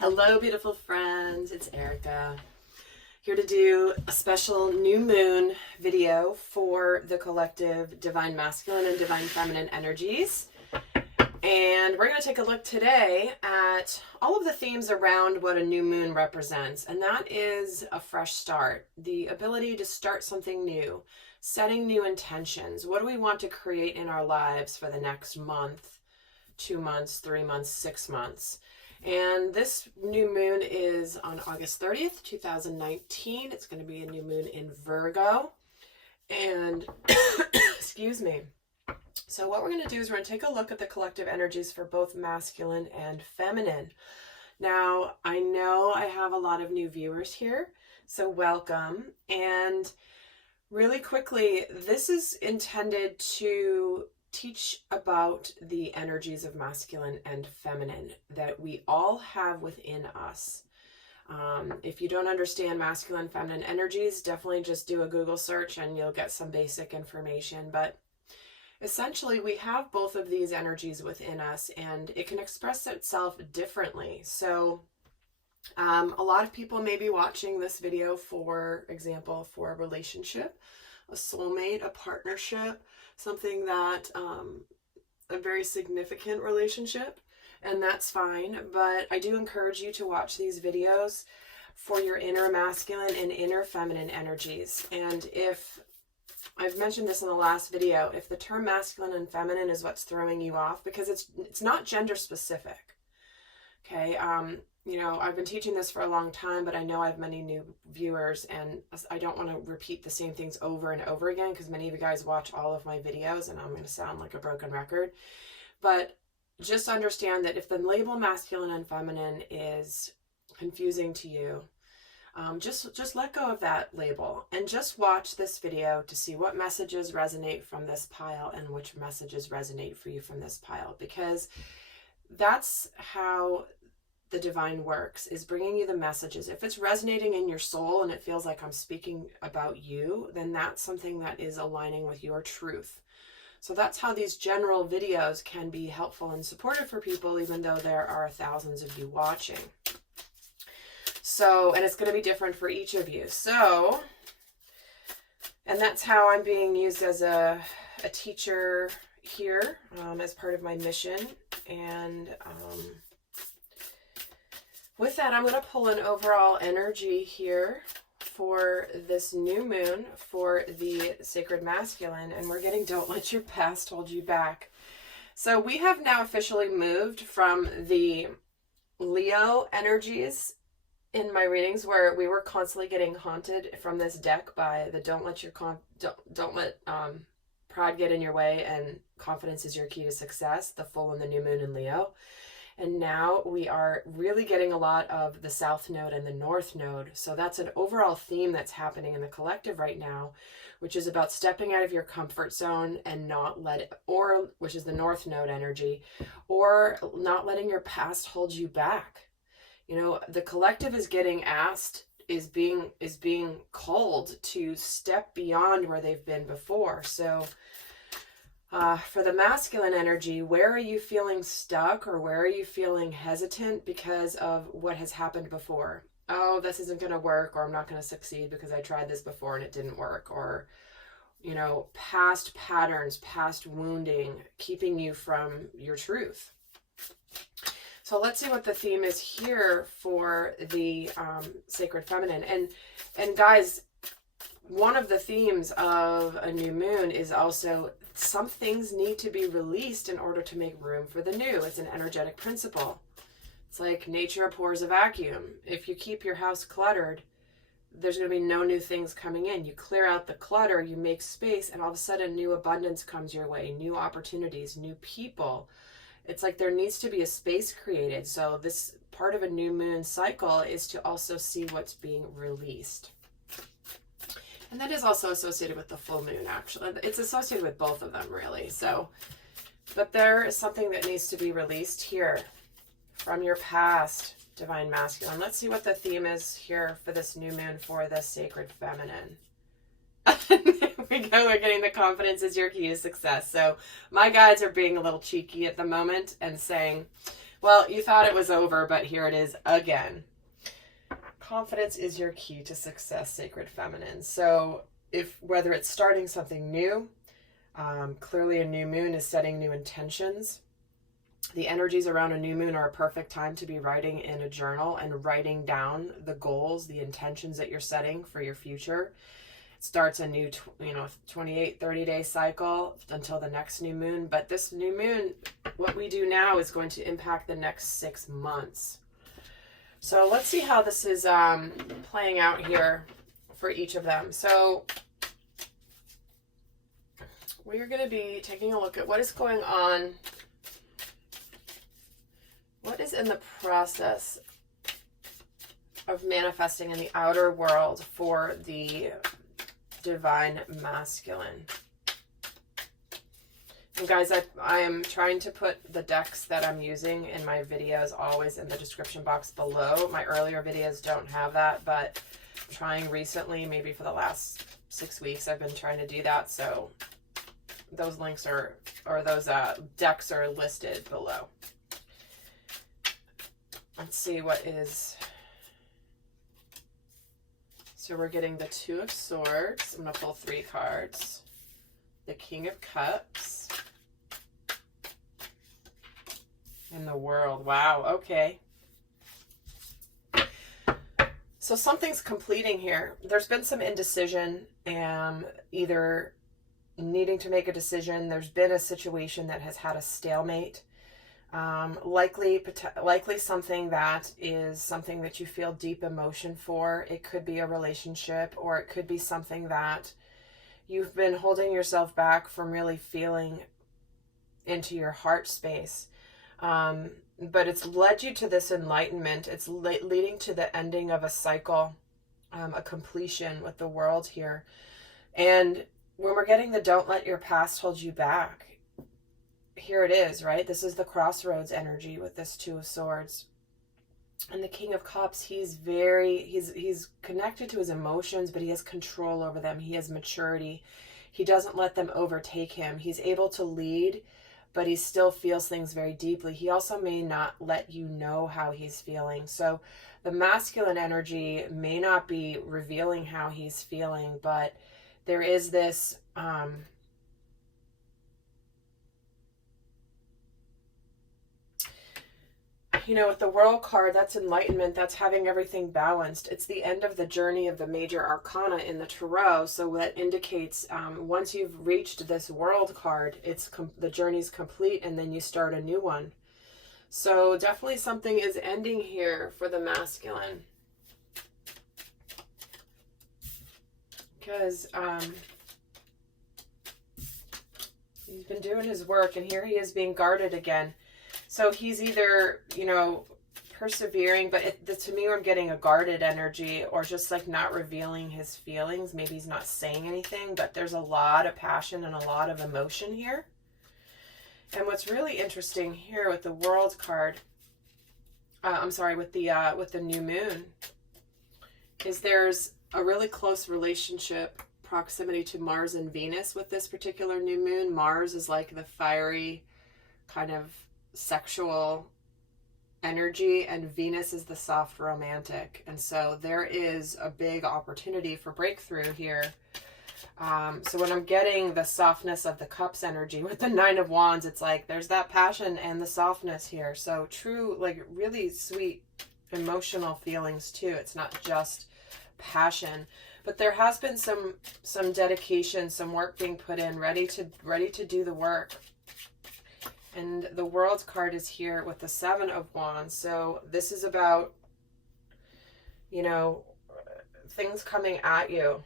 Hello, beautiful friends. It's Erika here to do a special new moon video for the collective divine masculine and divine feminine energies. And we're going to take a look today at all of the themes around what a new moon represents. And that is a fresh start, the ability to start something new, setting new intentions. What do we want to create in our lives for the next month, 2 months, 3 months, 6 months? And this new moon is on August 30th, 2019. It's going to be a new moon in Virgo. And, excuse me. So what we're going to do is we're going to take a look at the collective energies for both masculine and feminine. Now, I know I have a lot of new viewers here, so welcome. And really quickly, this is intended to teach about the energies of masculine and feminine that we all have within us. If you don't understand masculine and feminine energies, definitely just do a Google search and you'll get some basic information. But essentially, we have both of these energies within us and it can express itself differently. So a lot of people may be watching this video, for example, for a relationship, a soulmate, a partnership, something that, a very significant relationship, and that's fine. But I do encourage you to watch these videos for your inner masculine and inner feminine energies. And if I've mentioned this in the last video, if the term masculine and feminine is what's throwing you off, because it's not gender specific. Okay. You know, I've been teaching this for a long time, but I know I have many new viewers and I don't want to repeat the same things over and over again because many of you guys watch all of my videos and I'm going to sound like a broken record. But just understand that if the label masculine and feminine is confusing to you, just let go of that label and just watch this video to see what messages resonate from this pile and which messages resonate for you from this pile, because that's how the divine works, is bringing you the messages. If it's resonating in your soul and it feels like I'm speaking about you, then that's something that is aligning with your truth. So that's how these general videos can be helpful and supportive for people, even though there are thousands of you watching. So, and it's going to be different for each of you. So, and that's how I'm being used as a teacher here, as part of my mission. And with that, I'm going to pull an overall energy here for this new moon for the sacred masculine, and we're getting don't let your past hold you back. So we have now officially moved from the Leo energies in my readings, where we were constantly getting haunted from this deck by the don't let pride get in your way and confidence is your key to success, the full and the new moon in Leo. And now we are really getting a lot of the South Node and the North Node. So that's an overall theme that's happening in the collective right now, which is about stepping out of your comfort zone and not which is the North Node energy, or not letting your past hold you back. You know, the collective is getting asked, is being called to step beyond where they've been before. So for the masculine energy, where are you feeling stuck, or where are you feeling hesitant because of what has happened before? Oh, this isn't going to work, or I'm not going to succeed because I tried this before and it didn't work. Or, you know, past patterns, past wounding, keeping you from your truth. So let's see what the theme is here for the sacred feminine. And guys, one of the themes of a new moon is also some things need to be released in order to make room for the new. It's an energetic principle. It's like nature abhors a vacuum. If you keep your house cluttered, there's going to be no new things coming in. You clear out the clutter, you make space, and all of a sudden new abundance comes your way, new opportunities, new people. It's like there needs to be a space created. So this part of a new moon cycle is to also see what's being released. And that is also associated with the full moon, actually. It's associated with both of them, really. So, but there is something that needs to be released here from your past, divine masculine. Let's see what the theme is here for this new moon for the sacred feminine. There we go. We're getting the confidence is your key to success. So my guides are being a little cheeky at the moment and saying, Well, you thought it was over, but here it is again. Confidence is your key to success, Sacred Feminine. So whether it's starting something new, clearly a new moon is setting new intentions. The energies around a new moon are a perfect time to be writing in a journal and writing down the goals, the intentions that you're setting for your future. It starts a new 28, 30-day cycle until the next new moon. But this new moon, what we do now is going to impact the next 6 months. So let's see how this is playing out here for each of them. So we're going to be taking a look at what is going on. What is in the process of manifesting in the outer world for the divine masculine? And guys, I am trying to put the decks that I'm using in my videos always in the description box below. My earlier videos don't have that, but I'm trying recently, maybe for the last 6 weeks, I've been trying to do that. So those links those decks are listed below. Let's see what is. So we're getting the Two of Swords. I'm going to pull 3 cards. The King of Cups. And the World. Wow, okay. So something's completing here. There's been some indecision, either needing to make a decision. There's been a situation that has had a stalemate. Likely something that is something that you feel deep emotion for. It could be a relationship, or it could be something that you've been holding yourself back from really feeling into your heart space. But it's led you to this enlightenment. It's leading to the ending of a cycle, a completion with the World here. And when we're getting the don't let your past hold you back, here it is, right? This is the crossroads energy with this Two of Swords. And the King of Cups, he's connected to his emotions, but he has control over them. He has maturity. He doesn't let them overtake him. He's able to lead, but he still feels things very deeply. He also may not let you know how he's feeling. So the masculine energy may not be revealing how he's feeling, but there is this with the World card, that's enlightenment, that's having everything balanced. It's the end of the journey of the major arcana in the tarot. So that indicates once you've reached this World card, the journey's complete, and then you start a new one. So definitely something is ending here for the masculine. Because he's been doing his work, and here he is being guarded again. So he's either, persevering, but to me, I'm getting a guarded energy, or just like not revealing his feelings. Maybe he's not saying anything, but there's a lot of passion and a lot of emotion here. And what's really interesting here with the World card, with the new moon, is there's a really close relationship, proximity to Mars and Venus with this particular new moon. Mars is like the fiery kind of sexual energy, and Venus is the soft romantic. And so there is a big opportunity for breakthrough here. So when I'm getting the softness of the Cups energy with the Nine of Wands, it's like there's that passion and the softness here. So true, like really sweet emotional feelings too. It's not just passion, but there has been some dedication, some work being put in, ready to do the work. And the World card is here with the Seven of Wands. So this is about, things coming at you,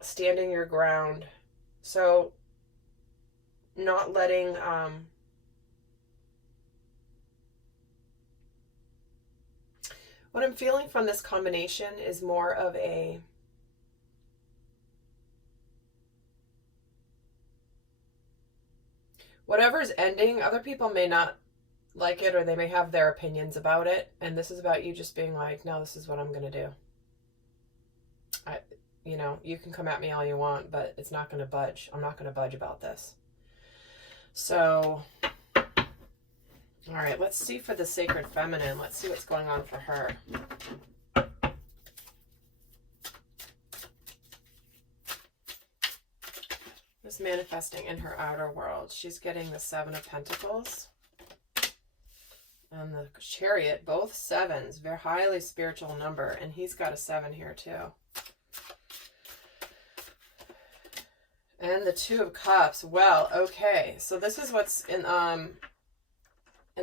standing your ground. So not letting, what I'm feeling from this combination is more of a, whatever's ending, other people may not like it, or they may have their opinions about it. And this is about you just being like, no, this is what I'm going to do. You can come at me all you want, but it's not going to budge. I'm not going to budge about this. So All right, let's see for the sacred feminine. Let's see what's going on for her. What's manifesting in her outer world? She's getting the Seven of Pentacles and the Chariot, both sevens, very highly spiritual number, and he's got a 7 here too. And the Two of Cups. Well, okay, so this is what's in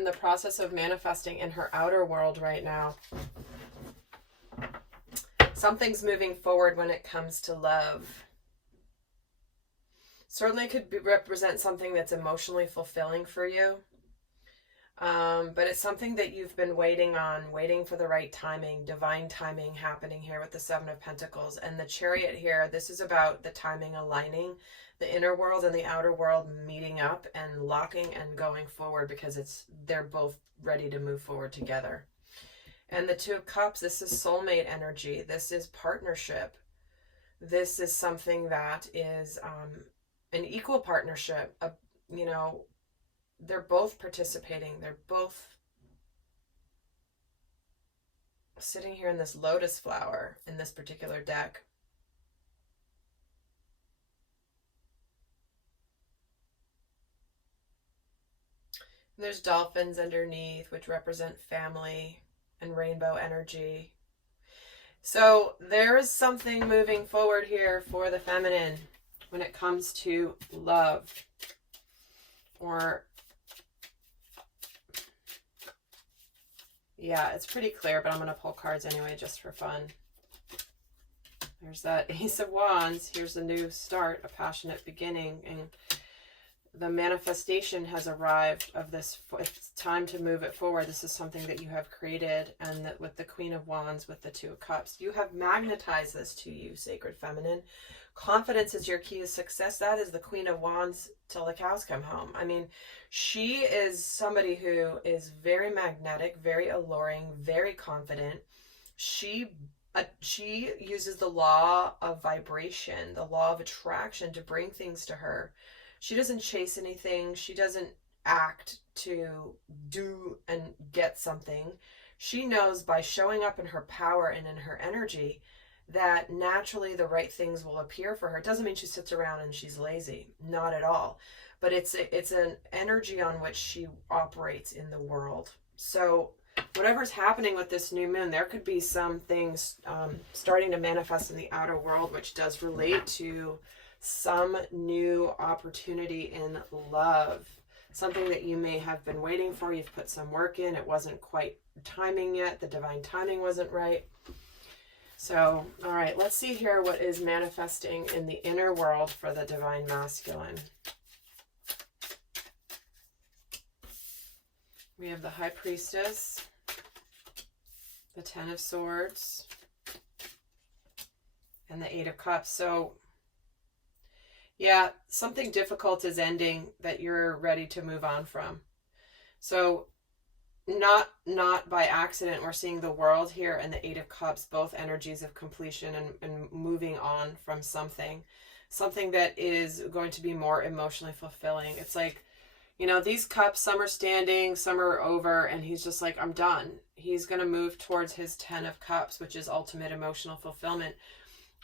the process of manifesting in her outer world right now. Something's moving forward when it comes to love. Certainly could represent something that's emotionally fulfilling for you. But it's something that you've been waiting on, waiting for the right timing, divine timing happening here with the Seven of Pentacles. And the Chariot here, this is about the timing aligning, the inner world and the outer world meeting up and locking and going forward, because they're both ready to move forward together. And the Two of Cups, this is soulmate energy. This is partnership. This is something that is an equal partnership. You know, they're both participating. They're both sitting here in this lotus flower in this particular deck. And there's dolphins underneath, which represent family and rainbow energy. So there is something moving forward here for the feminine when it comes to love, or yeah, it's pretty clear, but I'm going to pull cards anyway just for fun. There's that Ace of Wands. Here's a new start, a passionate beginning, and the manifestation has arrived of this. It's time to move it forward. This is something that you have created, and that with the Queen of Wands, with the Two of Cups, you have magnetized this to you, sacred feminine. Confidence is your key to success. That is the Queen of Wands till the cows come home. I mean, she is somebody who is very magnetic, very alluring, very confident. She uses the law of vibration, the law of attraction to bring things to her. She doesn't chase anything. She doesn't act to do and get something. She knows by showing up in her power and in her energy that naturally the right things will appear for her. It doesn't mean she sits around and she's lazy. Not at all. But it's an energy on which she operates in the world. So whatever's happening with this new moon, there could be some things starting to manifest in the outer world, which does relate to some new opportunity in love. Something that you may have been waiting for. You've put some work in. It wasn't quite timing yet. The divine timing wasn't right. So, all right, let's see here what is manifesting in the inner world for the divine masculine. We have the High Priestess, the Ten of Swords, and the Eight of Cups. So, yeah, something difficult is ending that you're ready to move on from. So, not by accident, we're seeing the World here and the Eight of Cups, both energies of completion and moving on from something that is going to be more emotionally fulfilling. It's like, you know, these cups, some are standing, some are over, and he's just like, I'm done. He's going to move towards his 10 of Cups, which is ultimate emotional fulfillment.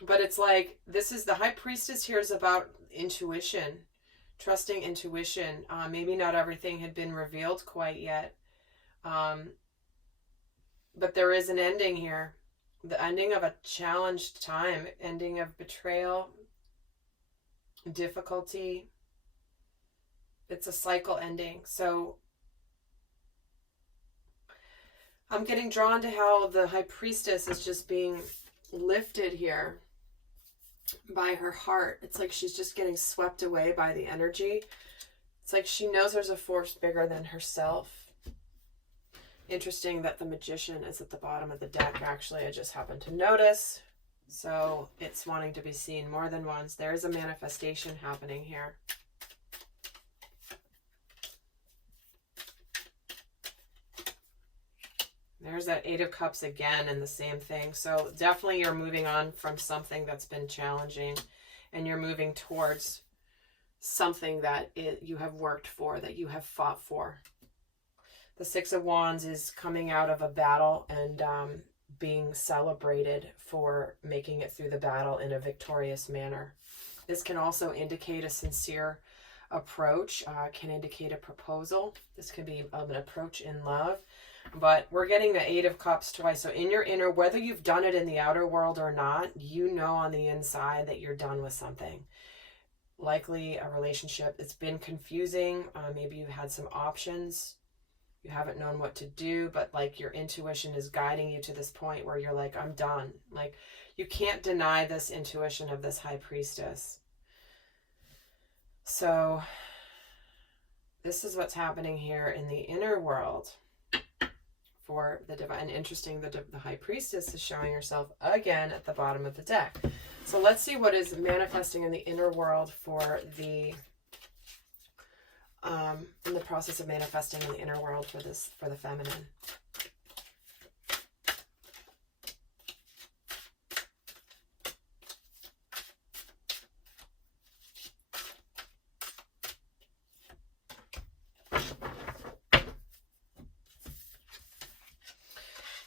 But it's like, this is the High Priestess here is about intuition, trusting intuition. Maybe not everything had been revealed quite yet. But there is an ending here. The ending of a challenged time, ending of betrayal, difficulty. It's a cycle ending. So I'm getting drawn to how the High Priestess is just being lifted here by her heart. It's like she's just getting swept away by the energy. It's like she knows there's a force bigger than herself. Interesting that the Magician is at the bottom of the deck. Actually, I just happened to notice. So it's wanting to be seen more than once. There is a manifestation happening here. There's that Eight of Cups again and the same thing. So definitely you're moving on from something that's been challenging, and you're moving towards something that you have worked for, that you have fought for. The Six of Wands is coming out of a battle and being celebrated for making it through the battle in a victorious manner. This can also indicate a sincere approach, can indicate a proposal. This can be an approach in love. But we're getting the Eight of Cups twice. So in your inner, whether you've done it in the outer world or not, you know on the inside that you're done with something. Likely a relationship. It's been confusing. Maybe you've had some options. You haven't known what to do, but like your intuition is guiding you to this point where you're like, I'm done. Like you can't deny this intuition of this High Priestess. So this is what's happening here in the inner world for the divine. Interesting, the High Priestess is showing herself again at the bottom of the deck. So let's see what is manifesting in the inner world for the in the process of manifesting in the inner world for the feminine.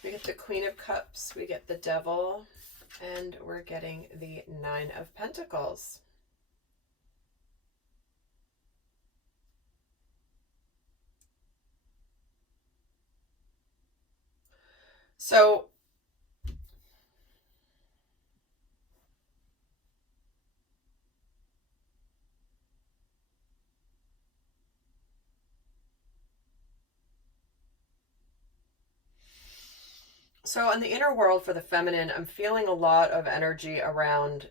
We get the Queen of Cups, we get the Devil, and we're getting the Nine of Pentacles. So in the inner world for the feminine, I'm feeling a lot of energy around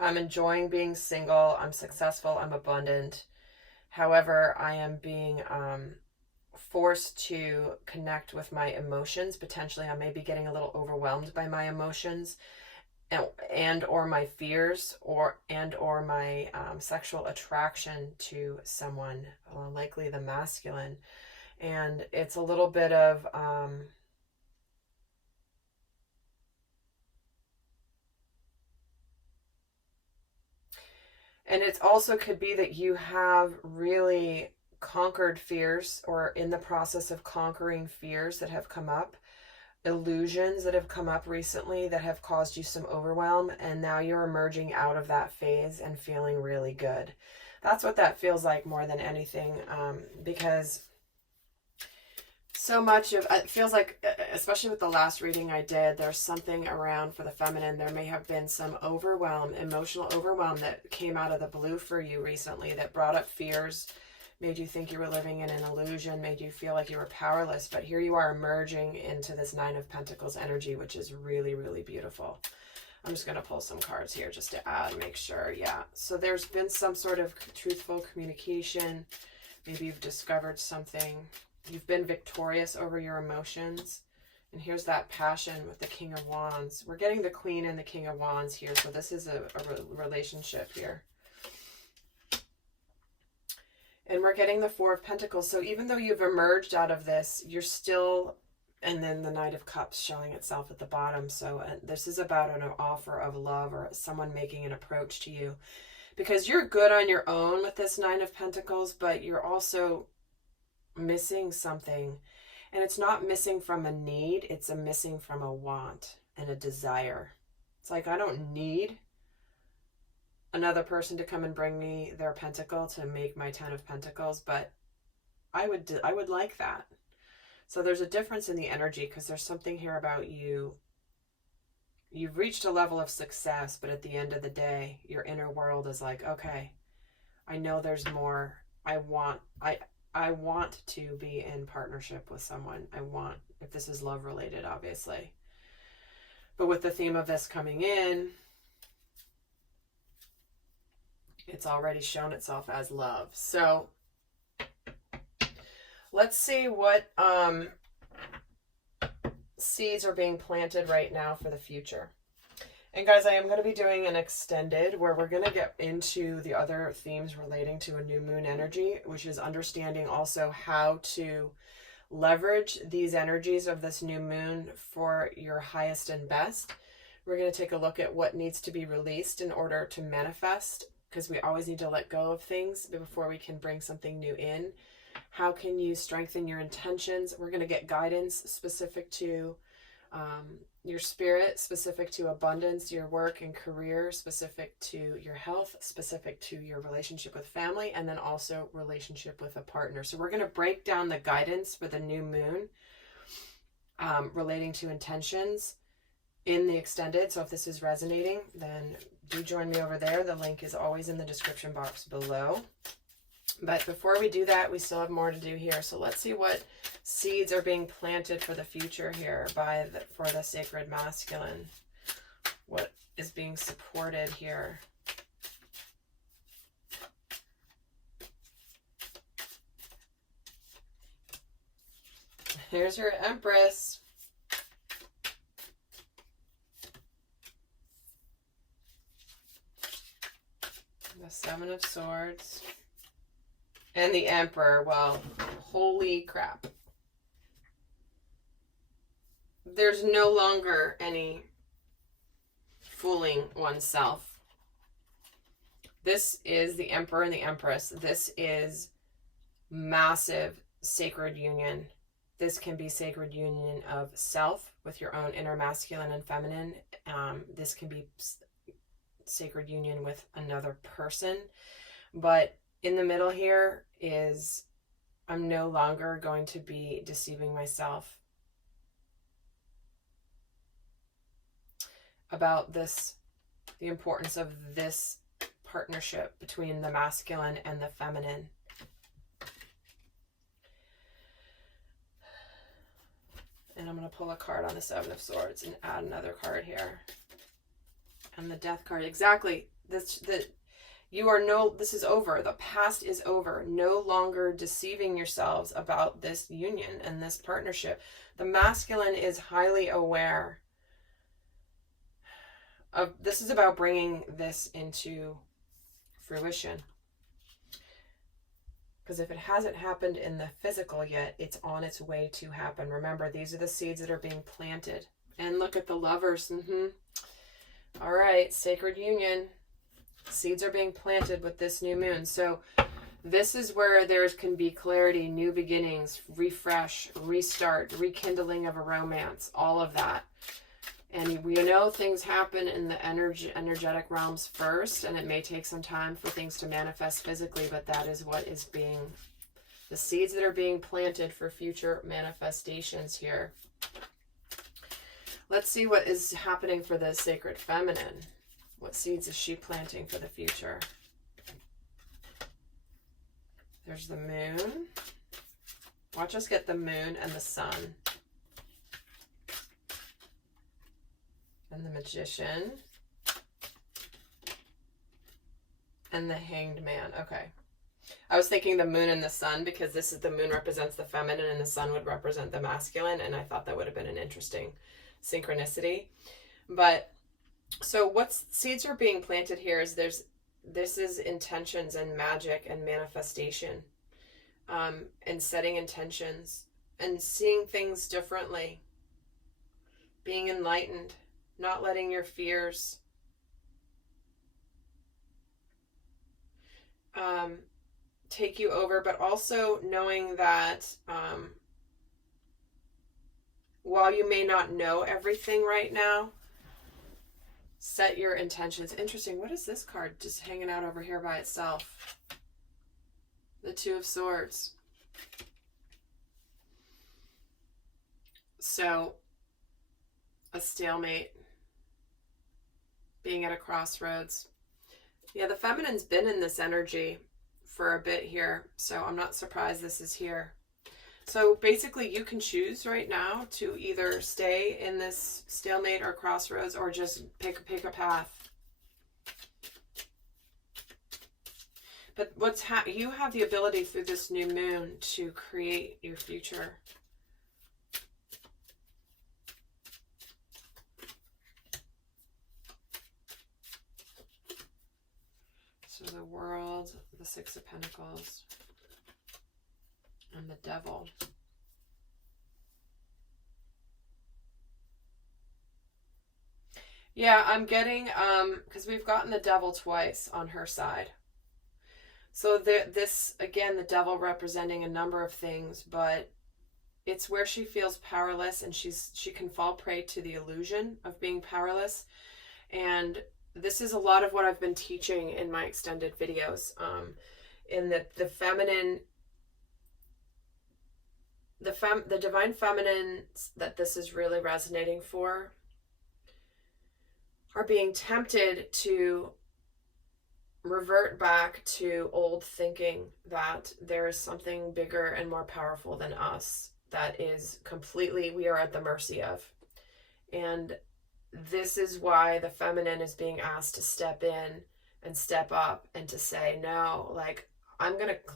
I'm enjoying being single, I'm successful, I'm abundant. However, I am being forced to connect with my emotions. Potentially, I may be getting a little overwhelmed by my emotions and or my fears or my sexual attraction to someone, likely the masculine. And it's a little bit of and it also could be that you have really conquered fears or in the process of conquering fears that have come up, illusions that have come up recently that have caused you some overwhelm, and now you're emerging out of that phase and feeling really good. That's what that feels like more than anything, because so much of it feels like, especially with the last reading I did, there's something around for the feminine. There may have been some overwhelm, emotional overwhelm that came out of the blue for you recently that brought up fears, made you think you were living in an illusion, made you feel like you were powerless. But here you are emerging into this Nine of Pentacles energy, which is really, really beautiful. I'm just going to pull some cards here just to add, make sure. Yeah. So there's been some sort of truthful communication. Maybe you've discovered something. You've been victorious over your emotions. And here's that passion with the King of Wands. We're getting the Queen and the King of Wands here. So this is a relationship here. And we're getting the Four of Pentacles. So even though you've emerged out of this, you're still... And then the Knight of Cups showing itself at the bottom. So this is about an offer of love or someone making an approach to you. Because you're good on your own with this Nine of Pentacles, but you're also missing something. And it's not missing from a need, it's a missing from a want and a desire. It's like, I don't need another person to come and bring me their pentacle to make my 10 of Pentacles, but I would like that. So there's a difference in the energy, because there's something here about you. You've reached a level of success, but at the end of the day, your inner world is like, okay, I know there's more. I want to be in partnership with someone. If this is love related, obviously. But with the theme of this coming in, it's already shown itself as love. So let's see what seeds are being planted right now for the future. And guys, I am going to be doing an extended where we're going to get into the other themes relating to a new moon energy, which is understanding also how to leverage these energies of this new moon for your highest and best. We're going to take a look at what needs to be released in order to manifest, because we always need to let go of things before we can bring something new in. How can you strengthen your intentions? We're going to get guidance specific to your spirit, specific to abundance, your work and career, specific to your health, specific to your relationship with family, and then also relationship with a partner. So we're going to break down the guidance for the new moon relating to intentions in the extended. So if this is resonating, then do join me over there. The link is always in the description box below. But before we do that, we still have more to do here. So let's see what seeds are being planted for the future here for the sacred masculine. What is being supported here? Here's your Empress. The Seven of Swords. And the Emperor. Well, holy crap. There's no longer any fooling oneself. This is the Emperor and the Empress. This is massive sacred union. This can be sacred union of self with your own inner masculine and feminine. This can be sacred union with another person. But in the middle here is I'm no longer going to be deceiving myself about this, the importance of this partnership between the masculine and the feminine. And I'm going to pull a card on the Seven of Swords and add another card here. And the Death card. Exactly. This is over. The past is over. No longer deceiving yourselves about this union and this partnership. The masculine is highly aware of this. Is about bringing this into fruition. Because if it hasn't happened in the physical yet, it's on its way to happen. Remember, these are the seeds that are being planted. And look at the Lovers. All right, sacred union. Seeds are being planted with this new moon. So this is where there can be clarity, new beginnings, refresh, restart, rekindling of a romance, all of that. And we know things happen in the energetic realms first, and it may take some time for things to manifest physically, but that is what is being, the seeds that are being planted for future manifestations here. Let's see what is happening for the sacred feminine. What seeds is she planting for the future? There's the moon. Watch us get the moon and the sun. And the Magician. And the Hanged Man. Okay. I was thinking the moon and the sun because this is the moon represents the feminine and the sun would represent the masculine. And I thought that would have been an interesting synchronicity. But so what seeds are being planted here is this is intentions and magic and manifestation, and setting intentions and seeing things differently, being enlightened, not letting your fears take you over, but also knowing that while you may not know everything right now, set your intentions. Interesting. What is this card just hanging out over here by itself? The Two of Swords. So, a stalemate. Being at a crossroads. Yeah, the feminine's been in this energy for a bit here, so I'm not surprised this is here. So basically you can choose right now to either stay in this stalemate or crossroads or just pick a path. But you have the ability through this new moon to create your future. So the World, the Six of Pentacles, and the Devil. Yeah, I'm getting, because we've gotten the Devil twice on her side. So this, again, the devil representing a number of things, but it's where she feels powerless, and she can fall prey to the illusion of being powerless. And this is a lot of what I've been teaching in my extended videos, in the feminine, the divine feminine that this is really resonating for are being tempted to revert back to old thinking that there is something bigger and more powerful than us that is completely, we are at the mercy of. And this is why the feminine is being asked to step in and step up and to say, no, like,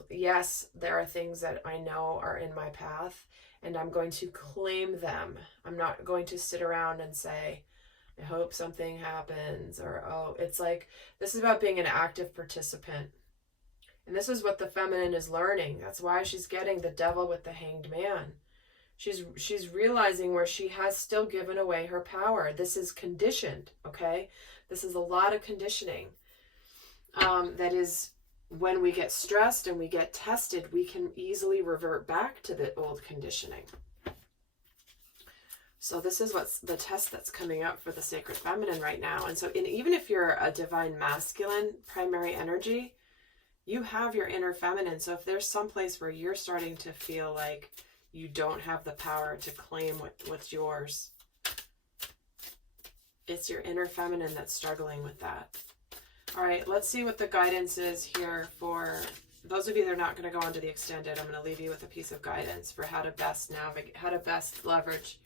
yes, there are things that I know are in my path, and I'm going to claim them. I'm not going to sit around and say, I hope something happens, or, oh, it's like, this is about being an active participant. And this is what the feminine is learning. That's why she's getting the devil with the hanged man. She's realizing where she has still given away her power. This is conditioned, okay? This is a lot of conditioning. That is, when we get stressed and we get tested, we can easily revert back to the old conditioning. So this is what's the test that's coming up for the sacred feminine right now. And so even if you're a divine masculine primary energy, you have your inner feminine. So if there's some place where you're starting to feel like you don't have the power to claim what's yours, it's your inner feminine that's struggling with that. All right, let's see what the guidance is here for those of you that are not going to go onto the extended. I'm going to leave you with a piece of guidance for how to best navigate, how to best leverage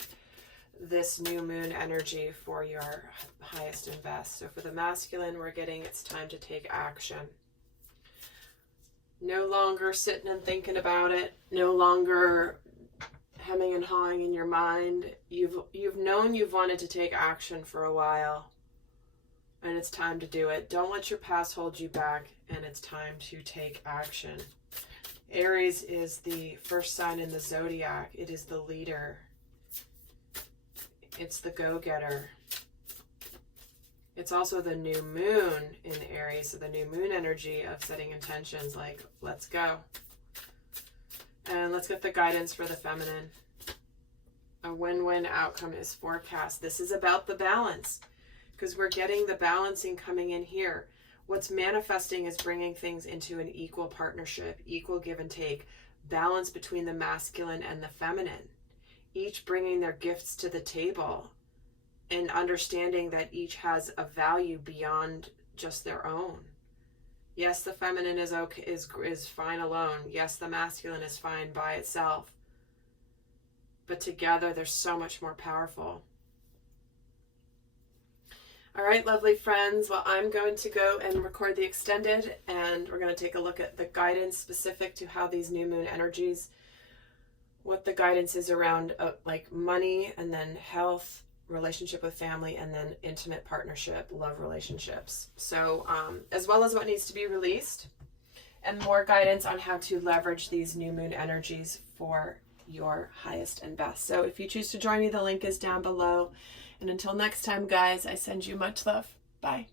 this new moon energy for your highest and best. So for the masculine, we're getting it's time to take action. No longer sitting and thinking about it. No longer hemming and hawing in your mind. You've known you've wanted to take action for a while, and it's time to do it. Don't let your past hold you back, and it's time to take action. Aries is the first sign in the zodiac. It is the leader. It's the go-getter. It's also the new moon in Aries, so the new moon energy of setting intentions like, let's go. And let's get the guidance for the feminine. A win-win outcome is forecast. This is about the balance, because we're getting the balancing coming in here. What's manifesting is bringing things into an equal partnership, equal give and take, balance between the masculine and the feminine, each bringing their gifts to the table and understanding that each has a value beyond just their own. Yes, the feminine is okay, is fine alone. Yes, the masculine is fine by itself. But together, they're so much more powerful. All right, lovely friends. Well, I'm going to go and record the extended, and we're going to take a look at the guidance specific to how these new moon energies, what the guidance is around like money, and then health, relationship with family, and then intimate partnership, love relationships. So as well as what needs to be released, and more guidance on how to leverage these new moon energies for your highest and best. So if you choose to join me, the link is down below. And until next time, guys, I send you much love. Bye.